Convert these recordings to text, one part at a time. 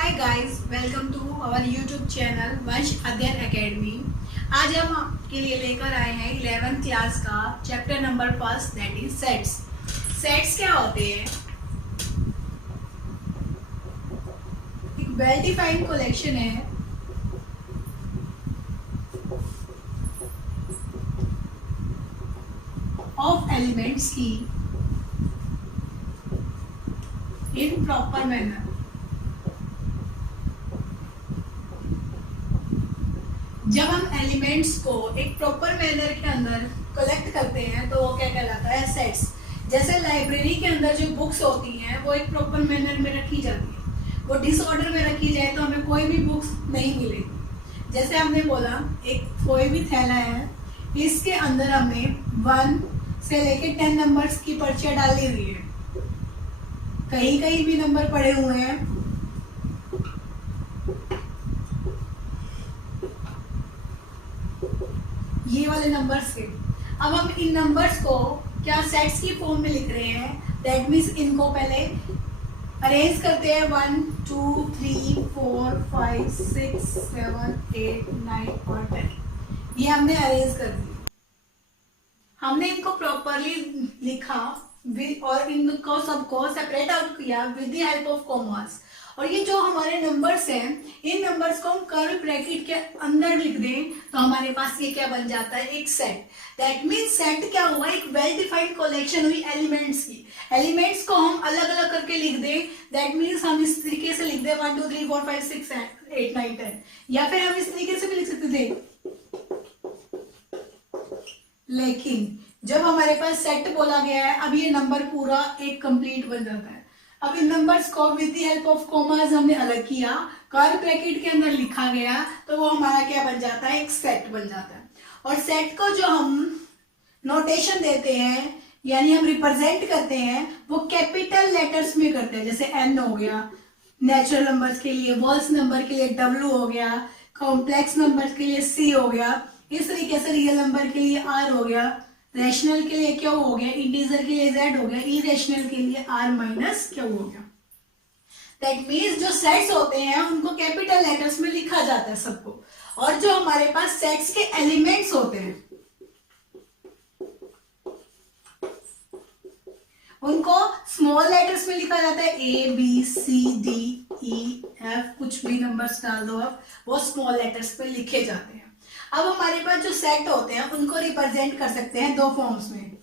Hi guys, welcome to our YouTube channel Vansh Adhyayan academy. आज हम आपके लिए लेकर आए हैं 11th क्लास का chapter number first, that is sets. Sets क्या होते हैं? एक वेल डिफाइंड कलेक्शन है ऑफ एलिमेंट्स की इन प्रॉपर मैनर। जब हम एलिमेंट्स को एक प्रॉपर मैनर के अंदर कलेक्ट करते हैं तो वो क्या कहलाता है? सेट्स। जैसे लाइब्रेरी के अंदर जो बुक्स होती हैं वो एक प्रॉपर मैनर में रखी जाती है। वो डिसऑर्डर में रखी जाए तो हमें कोई भी बुक्स नहीं मिलेगी। जैसे हमने बोला, एक कोई भी थैला है, इसके अंदर हमने 1 से लेके 10 नंबर्स की पर्चियां डाली हुई है। कहीं कहीं भी नंबर पड़े हुए हैं, ये वाले नंबर्स के। अब हम इन नंबर्स को क्या सेट्स की फॉर्म में लिख रहे हैं? दैट मीन्स इनको पहले अरेंज करते हैं 1 2 3 4 5 6 7 8 9 और 10। ये हमने अरेंज कर दिया। हमने इनको प्रॉपरली लिखा और इनको सबको सेपरेट आउट किया with the help of commas. और ये जो हमारे नंबर्स हैं, इन नंबर्स को हम कर्ली ब्रैकेट के अंदर लिख दें तो हमारे पास ये क्या बन जाता है? एक सेट। दैट मीन्स सेट क्या हुआ? एक वेल डिफाइंड कलेक्शन हुई एलिमेंट्स की। एलिमेंट्स को हम अलग अलग करके लिख दें, दैट मीन्स हम इस तरीके से लिख दें 1 2 3 4 5 6 8 9 10। या फिर हम इस तरीके से भी लिख सकते थे। लेकिन जब हमारे पास सेट बोला गया है, अब ये नंबर पूरा एक कंप्लीट बन जाता है। अब इन नंबर्स को with the help of commas हमने अलग किया, कर्ली ब्रैकेट के अंदर लिखा गया, तो वो हमारा क्या बन जाता है? एक सेट बन जाता है। और सेट को जो हम नोटेशन देते हैं, यानी हम रिप्रेजेंट करते हैं, वो कैपिटल लेटर्स में करते हैं। जैसे एन हो गया नेचुरल नंबर्स के लिए, होल्स नंबर के लिए डब्ल्यू हो गया, कॉम्प्लेक्स नंबर के लिए सी हो गया, इस तरीके से रियल नंबर के लिए आर हो गया, रैशनल के लिए क्यू हो गया, इंटीजर के लिए जेड हो गया, इरेशनल के लिए आर माइनस क्यू हो गया। दैट मीन्स जो सेट्स होते हैं उनको कैपिटल लेटर्स में लिखा जाता है सबको। और जो हमारे पास सेट्स के एलिमेंट्स होते हैं उनको स्मॉल लेटर्स में लिखा जाता है। A B C D E F, कुछ भी नंबर्स डाल दो आप, वो स्मॉल लेटर्स पे लिखे जाते हैं। अब हमारे पास जो सेट होते हैं उनको रिप्रेजेंट कर सकते हैं 2 फॉर्म्स में।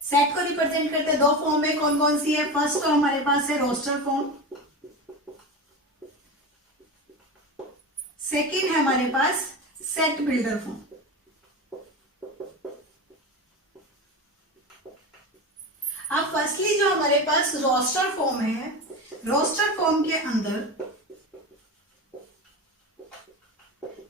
सेट को रिप्रेजेंट करते हैं 2 फॉर्म में। कौन कौन सी है? फर्स्ट तो हमारे पास है रोस्टर फॉर्म, सेकेंड है हमारे पास सेट बिल्डर फॉर्म। अब फर्स्टली जो हमारे पास रोस्टर फॉर्म है, रोस्टर फॉर्म के अंदर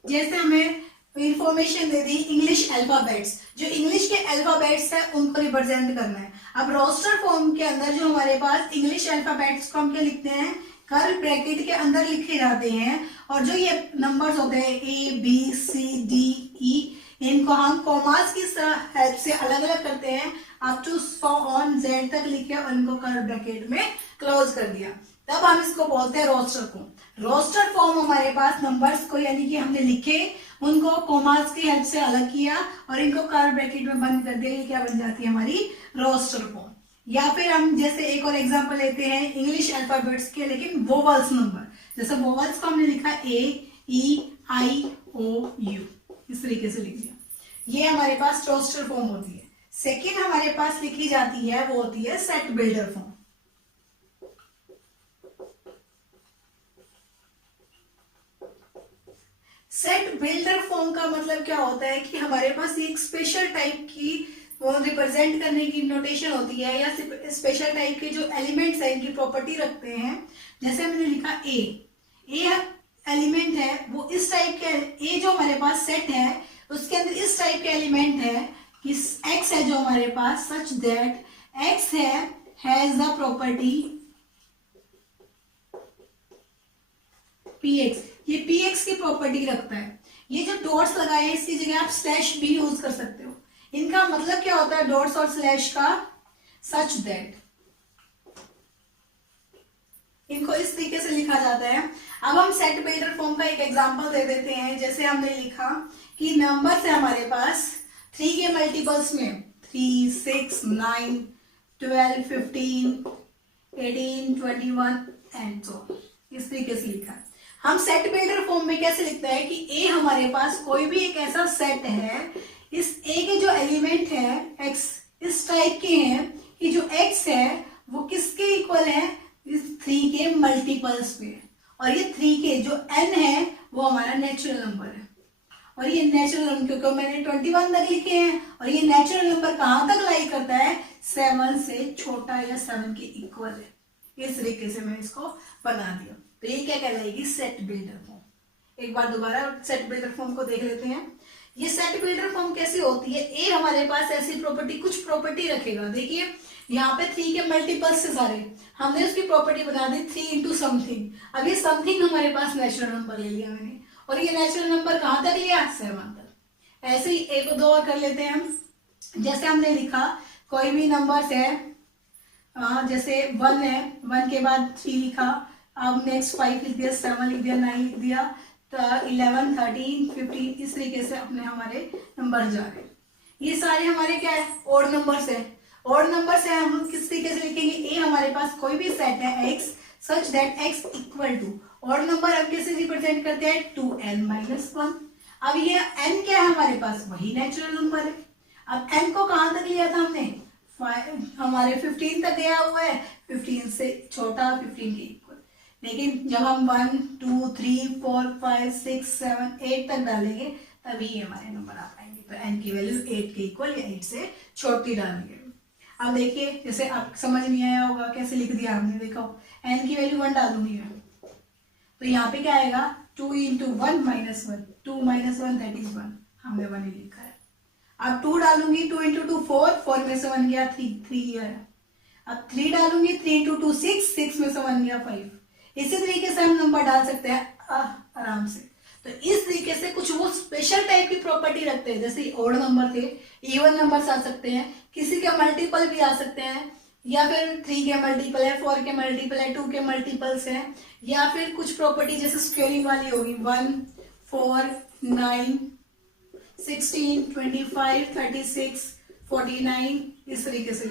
जैसे हमें इंफॉर्मेशन दे दी इंग्लिश अल्फाबेट्स, जो इंग्लिश के अल्फाबेट्स है उनको रिप्रेजेंट करना है। अब रोस्टर फॉर्म के अंदर जो हमारे पास इंग्लिश अल्फाबेट्स को हम क्या लिखते हैं? कर्ली ब्रैकेट के अंदर लिखे जाते हैं। और जो ये नंबर्स होते हैं ए बी सी डी ई, इनको हम कॉमास की हेल्प से अलग अलग करते हैं, अप टू ऑन जेड तक लिखे और इनको कर्ली ब्रैकेट में क्लोज कर दिया। तब हम इसको बोलते हैं रोस्टर फॉर्म। रोस्टर फॉर्म हमारे पास नंबर्स को, यानी कि हमने लिखे, उनको कॉमास की हेल्प से अलग किया और इनको कर्ली ब्रैकेट में बंद कर दिया। ये क्या बन जाती है? हमारी रोस्टर फॉर्म। या फिर हम जैसे एक और एग्जांपल लेते हैं इंग्लिश अल्फाबेट्स के, लेकिन वोवल्स नंबर। जैसे वोवल्स को हमने लिखा ए ई आई ओ यू, इस तरीके से लिख दिया। ये हमारे पास रोस्टर फॉर्म होती है। सेकेंड हमारे पास लिखी जाती है, वो होती है set builder form. Set builder form का मतलब क्या होता है कि हमारे पास एक स्पेशल टाइप की वो रिप्रेजेंट करने की नोटेशन होती है, या स्पेशल टाइप के जो एलिमेंट्स हैं इनकी प्रॉपर्टी रखते हैं। जैसे हमने लिखा ए एलिमेंट है, वो इस टाइप के, ए जो हमारे पास सेट है उसके अंदर इस टाइप के एलिमेंट है कि एक्स है जो हमारे पास, such that X has the property P X. ये पी एक्स की प्रॉपर्टी रखता है। ये जो डॉट्स लगाए हैं इसकी जगह आप स्लैश भी यूज कर सकते हो। इनका मतलब क्या होता है डॉट्स और स्लैश का? सच दैट इनको इस तरीके से लिखा जाता है। अब हम सेट बिल्डर फॉर्म का एक एग्जांपल दे देते हैं। जैसे हमने लिखा कि नंबर्स है हमारे पास 3 के मल्टीपल्स में 3, 6, 9, 12, 15, 18, 21 एंड सो इस तरीके से लिखा है। हम सेट बिल्डर फॉर्म में कैसे लिखते हैं कि ए हमारे पास कोई भी एक ऐसा सेट है, इस ए के जो एलिमेंट है एक्स इस टाइप के हैं कि जो एक्स है वो किसके इक्वल है, इस 3 के मल्टीपल्स पे, और ये 3 के जो n है वो हमारा नेचुरल नंबर है। और ये नेचुरल नंबर क्योंकि मैंने 21 तक लिखे हैं, और ये नेचुरल नंबर कहाँ तक लाई करता है, 7 से छोटा या 7 के इक्वल है। इस तरीके से मैं इसको बना दिया। तो ये क्या कहलाएगी, सेट बिल्डर फॉर्म। एक बार दोबारा सेट बिल्डर फॉर्म को देख लेते हैं। ये सेट बिल्डर फॉर्म कैसी होती है, ए हमारे पास ऐसी प्रॉपर्टी कुछ प्रॉपर्टी रखेगा। देखिए यहाँ पे 3 के मल्टीपल्स से सारे हमने उसकी प्रॉपर्टी बना दी 3 इंटू समथिंग। अब ये समथिंग हमारे पास नेचुरल नंबर ले लिया मैंने, और ये नेचुरल नंबर कहाँ तक लिया, 7 तक। ऐसे ही एक दो और कर लेते हैं हम। जैसे हमने लिखा कोई भी नंबर है, जैसे 1 है, 1 के बाद 3 लिखा, अब नेक्स्ट 5 लिख दिया, 7 लिख दिया, 9 लिख दिया, तो 11, 13, 15 इस तरीके से अपने हमारे नंबर जा रहे हैं। ये सारे हमारे क्या है, ओड नंबर्स है। ओड नंबर से हम किस तरीके से लिखेंगे, ए हमारे पास कोई भी सेट है x such that x equal to, odd number हम कैसे रिप्रेजेंट करते हैं, 2n-1। अब ये n क्या है हमारे पास, वही नेचुरल नंबर है। अब n को कहां तक लिया था हमने, हमारे 15 तक गया हुआ है, 15 से छोटा, 15 के इक्वल। लेकिन जब हम 1, 2, 3, 4, 5, 6, 7, 8 तक डालेंगे तभी हमारे नंबर आ पाएंगे। तो n की वैल्यू 8 के इक्वल या 8 से छोटी डालेंगे। अब देखिए जैसे आप समझ नहीं आया होगा कैसे लिख दिया हमने, देखो n की वैल्यू 1 डालूंगी मैं, तो यहाँ पे क्या आएगा, 2 into 1 minus 1, 2 minus 1 that is 1, हमने 1 ही लिखा है। अब 2 डालूंगी, 2 इंटू 2 4, 4 में से 1 गया 3, 3 आया। अब 3 डालूंगी, 3 इंटू 2 6, 6 में से 1 गया 5। इसी तरीके से हम नंबर डाल सकते हैं आराम से। तो इस तरीके से कुछ वो स्पेशल टाइप की प्रॉपर्टी रखते हैं, जैसे ओड नंबर थे, इवन नंबर्स आ सकते हैं, किसी के मल्टीपल भी आ सकते हैं, या फिर 3 के मल्टीपल है, 4 के मल्टीपल है, 2 के मल्टीपल्स हैं, या फिर कुछ प्रॉपर्टी जैसे स्क्वेयरिंग वाली होगी 1, 4, 9, 16, 25, 36, 49 इस तरीके से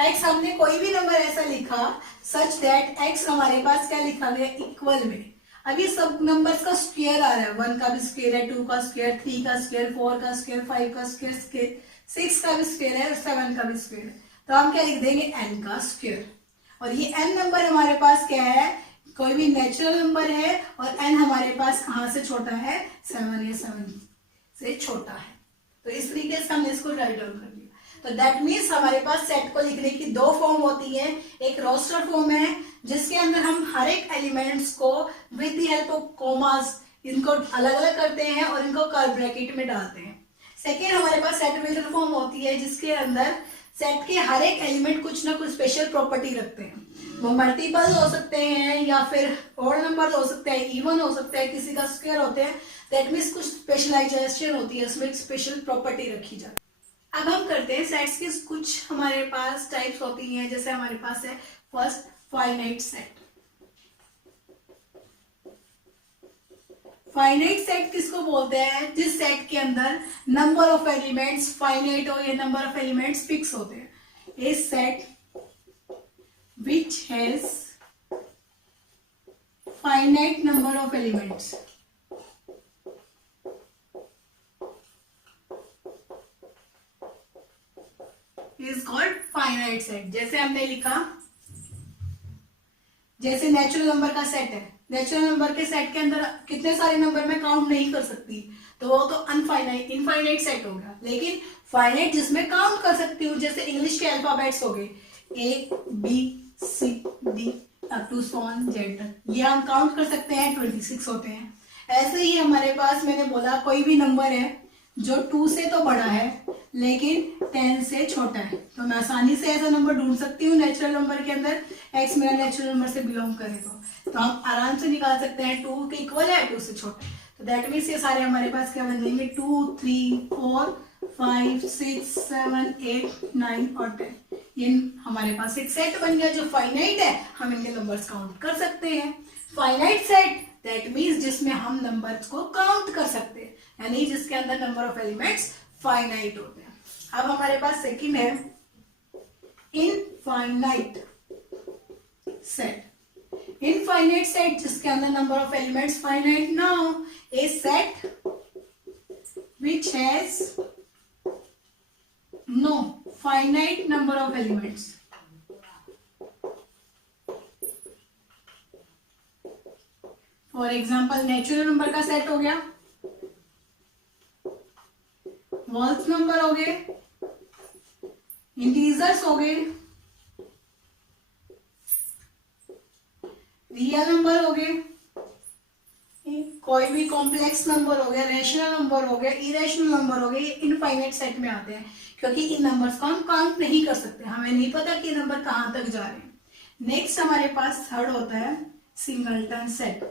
एक्स हमने कोई भी नंबर ऐसा लिखा सच दैट एक्स हमारे पास क्या लिखा गया, इक्वल में। अब ये सब नंबर्स का स्क्वायर आ रहा है, 1 का भी स्क्वायर है, 2 का स्क्वायर, 3 का स्क्वायर, 4 का स्क्वायर, 5 का स्क्वायर, 6 का भी स्क्वायर है, 7 का भी स्क्वायर है। तो हम क्या लिख देंगे, n का स्क्वायर। और ये n नंबर हमारे पास क्या है, कोई भी नेचुरल नंबर है, और n हमारे पास कहाँ से छोटा है, 7 या 7 से छोटा है। तो इस तरीके से हमने इसको राइट डाउन कर दिया। तो दैट मीन्स हमारे पास सेट को लिखने की 2 फॉर्म होती है। एक रोस्टर फॉर्म है जिसके अंदर हम हर एक एलिमेंट्स को with the help of commas इनको अलग अलग करते हैं और इनको कर्व ब्रैकेट में डालते हैं। सेकेंड हमारे पास सेट बिल्डर फॉर्म होती है जिसके अंदर सेट के हर एक एलिमेंट कुछ ना कुछ स्पेशल प्रॉपर्टी रखते हैं। वो मल्टीपल हो सकते हैं, या फिर ओड नंबर हो सकते हैं, इवन हो सकते हैं, किसी का स्क्वायर होते हैं। दैट मीन्स कुछ स्पेशलाइजेशन होती है, उसमें एक स्पेशल प्रॉपर्टी रखी जाती है। अब हम करते हैं सेट्स की कुछ हमारे पास टाइप्स होती हैं। जैसे हमारे पास है first finite set. Finite set किसको बोलते हैं, जिस सेट के अंदर नंबर ऑफ एलिमेंट्स फाइनाइट हो या नंबर ऑफ एलिमेंट्स फिक्स होते हैं। ए set which has finite number of elements is called finite set। जैसे हमने लिखा, जैसे नेचुरल नंबर का सेट है, नेचुरल नंबर के सेट के अंदर कितने सारे नंबर मैं काउंट नहीं कर सकती, तो वो तो अनफाइनाइट इनफाइनाइट सेट होगा। लेकिन फाइनाइट जिसमें काउंट कर सकती हूँ, जैसे इंग्लिश के अल्फाबेट्स हो गए ABCD अप टू सॉन जेड तक, ये हम काउंट कर सकते हैं, 26 होते हैं। ऐसे ही हमारे पास मैंने बोला कोई भी नंबर है जो 2 से तो बड़ा है लेकिन 10 से छोटा है, तो मैं आसानी से ऐसा नंबर ढूंढ सकती हूँ नेचुरल नंबर के अंदर, x मेरा नेचुरल नंबर से बिलोंग करेगा, तो हम आराम से निकाल सकते हैं 2 के इक्वल है, 2 से छोटा है। तो दैट मीन्स ये सारे हमारे पास क्या बन जाएंगे, 2, 3, 4 5, 6, 7, 8, 9 और 10। ये हमारे पास एक सेट बन गया जो फाइनाइट है, हम इनके नंबर्स काउंट कर सकते हैं। फाइनाइट सेट दैट मीन्स जिसमें हम नंबर्स को काउंट कर सकते हैं, यानी जिसके अंदर नंबर ऑफ एलिमेंट्स फाइनाइट होते हैं। अब हमारे पास सेकंड है इनफाइनाइट सेट। इनफाइनाइट सेट जिसके अंदर नंबर ऑफ एलिमेंट्स फाइनाइट ना हो, a set which has no finite number of elements. For example, natural number का सेट हो गया, वॉल्स नंबर हो गए, इंटीजर्स हो गए, रियल नंबर हो गए, कोई भी कॉम्प्लेक्स नंबर हो गया, रेशनल नंबर हो गया, इरेशनल नंबर हो गया, ये इनफाइनाइट सेट में आते हैं क्योंकि इन नंबर्स को हम काउंट नहीं कर सकते, हमें नहीं पता कि नंबर कहां तक जा रहे हैं। नेक्स्ट हमारे पास थर्ड होता है सिंगलटन सेट।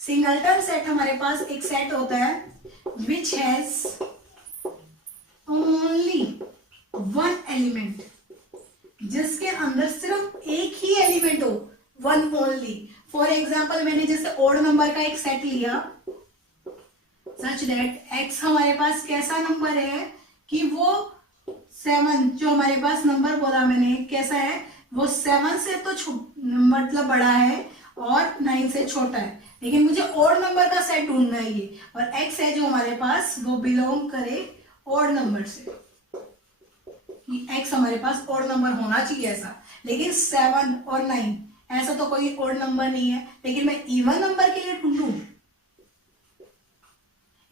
सिंगलटन सेट हमारे पास एक सेट होता है which has only one element, जिसके अंदर सिर्फ एक ही एलिमेंट हो, वन ओनली। फॉर एग्जाम्पल मैंने जैसे ओड नंबर का एक सेट लिया सच दैट x हमारे पास कैसा नंबर है कि वो 7, जो हमारे पास नंबर बोला मैंने कैसा है, वो 7 से तो मतलब बड़ा है और 9 से छोटा है, लेकिन मुझे ओड नंबर का सेट ढूंढना है ये, और x है जो हमारे पास वो बिलोंग करे ओड नंबर से, x हमारे पास ओड नंबर होना चाहिए ऐसा, लेकिन 7 और 9 ऐसा तो कोई ओड नंबर नहीं है, लेकिन मैं इवन नंबर के लिए ढूंढूं,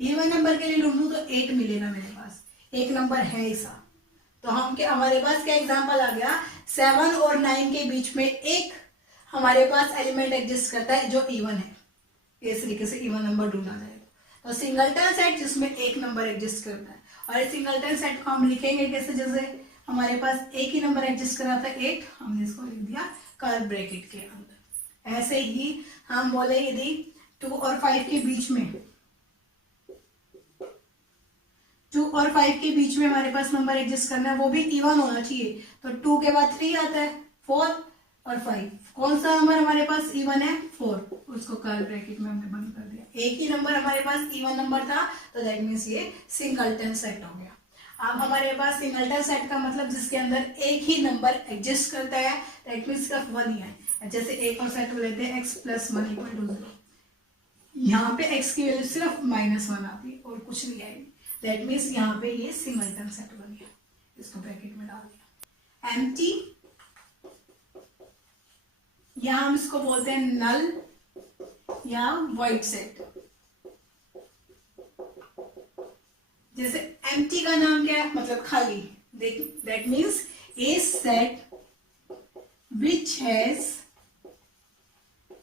इवन नंबर के लिए ढूंढूं तो 8 मिलेगा मेरे पास, एक नंबर है ऐसा। तो हम क्या, हमारे पास क्या एग्जांपल आ गया, 7 और 9 के बीच में एक हमारे पास एलिमेंट एग्जिस्ट करता है जो इवन है, इस तरीके से इवन नंबर ढूंढा जाएगा। तो सिंगलटन सेट जिसमें एक नंबर एग्जिस्ट करता है, और इस सिंगलटन सेट को हम लिखेंगे कैसे, जैसे हमारे पास एक ही नंबर एग्जिस्ट कर रहा था 8, हमने इसको लिख दिया कर्ली ब्रैकेट के अंदर। ऐसे ही हम बोले यदि 2 और 5 के बीच में, 2 और 5 के बीच में हमारे पास नंबर एग्जिस्ट करना है, वो भी इवन होना चाहिए, तो 2 के बाद 3 आता है, 4 और 5, कौन सा नंबर हमारे पास इवन है, 4, उसको कर्ली ब्रैकेट में हमने बंद कर दिया। एक ही नंबर हमारे पास इवन नंबर था, तो दैट मीन्स ये सिंगलटन सेट हो गया। अब हमारे पास सिंगलटन सेट का मतलब जिसके अंदर एक ही नंबर एग्जिस्ट करता है, दैट मीन्स सिर्फ 1 ही है। जैसे एक और सेट लेते हैं x + 1 = 0, यहाँ पे x की वैल्यू सिर्फ -1 आती है और कुछ नहीं आएगी, दैट मीन्स यहाँ पे ये सिंगलटन सेट बन गया, इसको ब्रैकेट में डाल दिया। एम्प्टी, या हम इसको बोलते हैं नल या वॉइड सेट। जैसे एम्प्टी का नाम क्या है, मतलब खाली, that means a set which has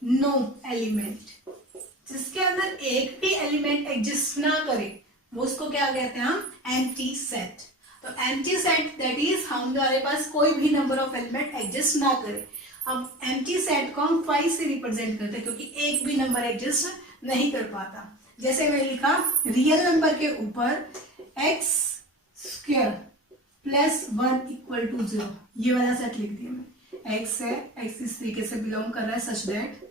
no element, जिसके अंदर एक भी एलिमेंट एग्जिस्ट ना करे, वो उसको क्या कहते हैं हम, एम्प्टी सेट। तो एम्प्टी सेट दैट इज हमारे पास कोई भी नंबर ऑफ एलिमेंट एग्जिस्ट ना करे। अब एम्प्टी सेट को हम 5 से रिप्रेजेंट करते हैं क्योंकि एक भी नंबर एग्जिस्ट नहीं कर पाता। जैसे मैं लिखा रियल नंबर के ऊपर x² + 1 = 0, ये वाला सेट लिख दिया मैं। x है, x इस तरीके से बिलोंग कर रहा है such that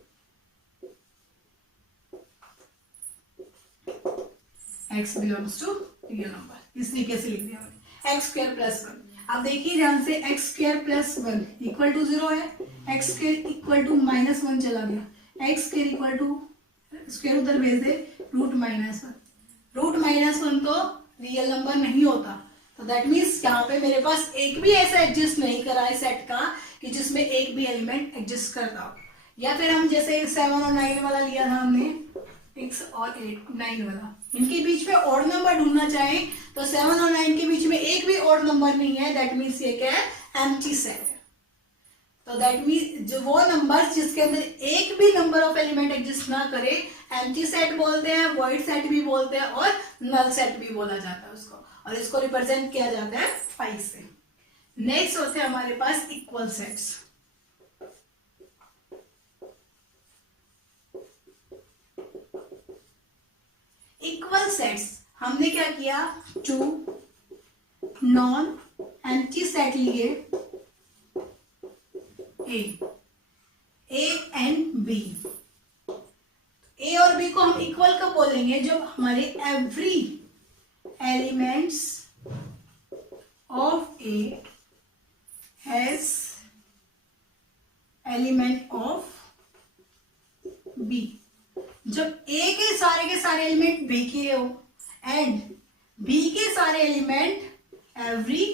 x belongs to real number, इस तरीके से लिख दिया मैंने, x² + 1। अब देखिए ध्यान से, x² + 1 = 0 है, x² = -1 चला गया, x² स्क्वायर उधर भेज दे, √-1, √-1 तो रियल नंबर नहीं होता, तो दैट मीन्स यहाँ पे मेरे पास एक भी ऐसा एग्जिस्ट नहीं करा है सेट का कि जिसमें एक भी एलिमेंट एग्जिस्ट करता हो। या फिर हम जैसे 7 और 9 वाला लिया था हमने, 6 और 8, 9 वाला, इनके बीच में ऑड नंबर ढूंढना चाहे तो 7 और 9 के बीच में एक भी ऑड नंबर नहीं है, दैट मीन्स ये क्या है, एम्प्टी सेट है। तो दैट मीन्स जो वो नंबर जिसके अंदर एक भी नंबर ऑफ एलिमेंट एग्जिस्ट ना करे, एम्प्टी सेट बोलते हैं, वॉइड सेट भी बोलते हैं और नल सेट भी बोला जाता है उसको, और इसको रिप्रेजेंट किया जाता है 5 से। नेक्स्ट होते हैं हमारे पास इक्वल सेट्स। इक्वल सेट्स हमने क्या किया, 2 नॉन एम्प्टी सेट लिए ए एंड बी। ए और बी को हम इक्वल कब बोलेंगे, जब हमारे every elements of A has element of B. जब ए के सारे एलिमेंट बी के हो एंड बी के सारे element every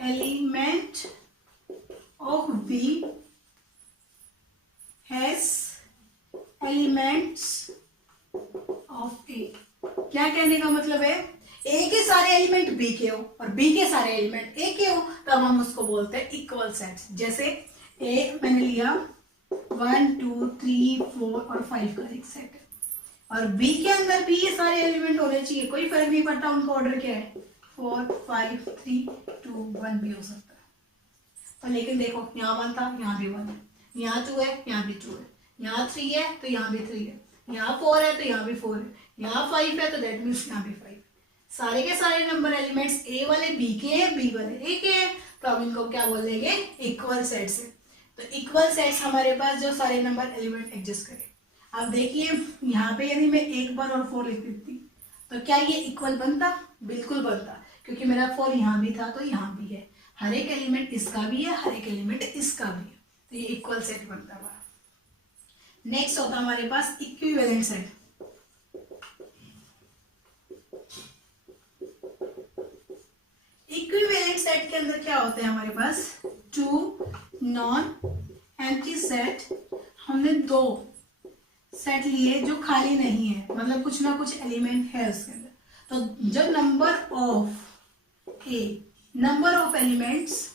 element of B has elements of A. क्या कहने का मतलब है, ए के सारे एलिमेंट बी के हो और बी के सारे एलिमेंट ए के हो, तब हम उसको बोलते हैं इक्वल सेट्स। जैसे ए मैंने लिया 1 2 3 4 और 5 का एक सेट है और बी के अंदर भी ये सारे एलिमेंट होने चाहिए, कोई फर्क नहीं पड़ता उनका ऑर्डर क्या है, 4 5 3 2 1 भी हो सकता है। तो लेकिन देखो यहाँ 1 था, यहाँ भी 1 है, यहाँ 2 है, यहाँ भी 2 है, यहाँ 3 है तो यहाँ भी 3 है, यहाँ 4 है तो यहाँ भी 4 है, यहाँ 5 है तो दैट मीन्स यहाँ भी 5। सारे के सारे नंबर एलिमेंट्स ए वाले बी के हैं, बी वाले ए के हैं, तो हम इनको क्या बोलेंगे, इक्वल सेट्स है। तो इक्वल सेट्स हमारे पास जो सारे नंबर एलिमेंट एग्जिस्ट करें। अब देखिए यहाँ पे यदि मैं 1 1 और 4 लिख देती तो क्या ये इक्वल बनता, बिल्कुल बनता, क्योंकि मेरा 4 यहाँ भी था तो यहाँ भी है, हर एक एलिमेंट इसका भी है, हर एक एलिमेंट इसका भी है, तो ये इक्वल सेट बनता है। नेक्स्ट होता हमारे पास इक्विवेलेंट सेट। इक्विवेलेंट सेट के अंदर क्या होता है हमारे पास, 2 नॉन एम्प्टी सेट। हमने 2 सेट लिए जो खाली नहीं है, मतलब कुछ ना कुछ एलिमेंट है उसके अंदर। तो जब number of elements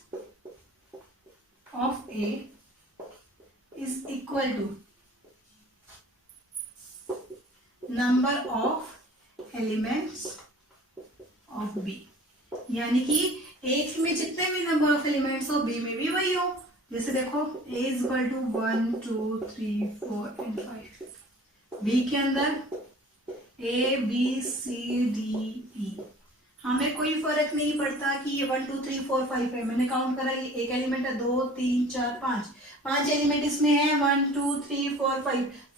of A is equal to number of elements of B, यानी कि ए में जितने भी नंबर ऑफ एलिमेंट्स हो बी में भी वही हो। जैसे देखो a is equal to 1 2 3 4 and 5। B के अंदर a b c d e, हमें कोई फर्क नहीं पड़ता कि ये 1 2 3 4 5 है। मैंने काउंट करा, ये एक एलिमेंट है, 2 3 4 5 एलिमेंट इसमें है, 1 2 3 4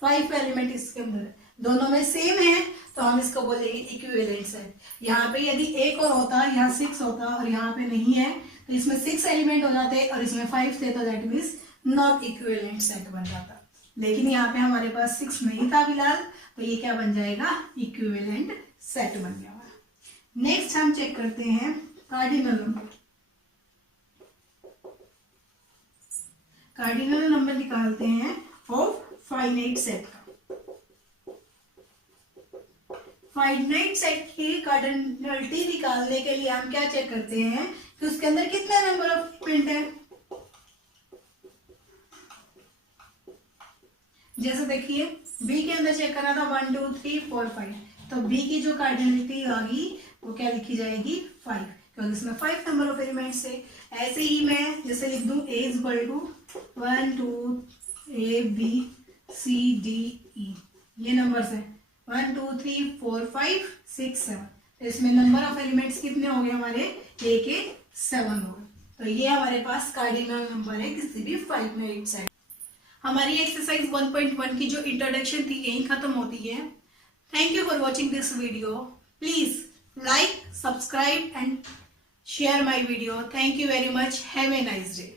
5 एलिमेंट इसके अंदर है, दोनों में सेम है, तो हम इसको बोलेंगे इक्विवेलेंट सेट। यहाँ पे यदि एक और होता, यहाँ 6 होता और यहाँ पे नहीं है, तो इसमें 6 एलिमेंट हो जाते और इसमें 5 थे, तो that means not equivalent set बन जाता। लेकिन यहाँ पे हमारे पास 6 नहीं था फिलहाल, तो ये क्या बन जाएगा, इक्विवेलेंट सेट बन गया। नेक्स्ट हम चेक करते हैं कार्डिनल नंबर। कार्डिनल नंबर निकालते हैं ऑफ फाइनाइट सेट का। फाइनाइट सेट की कार्डिनलिटी निकालने के लिए हम क्या चेक करते हैं कि उसके अंदर कितने नंबर ऑफ एलिमेंट है। जैसे देखिए बी के अंदर चेक करना था 1 2 3 4 5, तो बी की जो कार्डिनलिटी आगी वो क्या लिखी जाएगी, 5, क्योंकि इसमें 5 नंबर ऑफ एलिमेंट्स है। ऐसे ही मैं जैसे लिख दूं a is equal to 1 2 a b c d e, ये नंबर्स है 1 2 3 4 5 6 7, तो इसमें नंबर ऑफ एलिमेंट्स कितने हो गए हमारे, a के 7 हो गए। तो ये हमारे पास कार्डिनल नंबर है किसी भी फाइनाइट सेट। हमारी एक्सरसाइज 1.1 की जो इंट्रोडक्शन थी यही खत्म होती है। Thank you for watching this video. Please like, subscribe and share my video. Thank you very much. Have a nice day.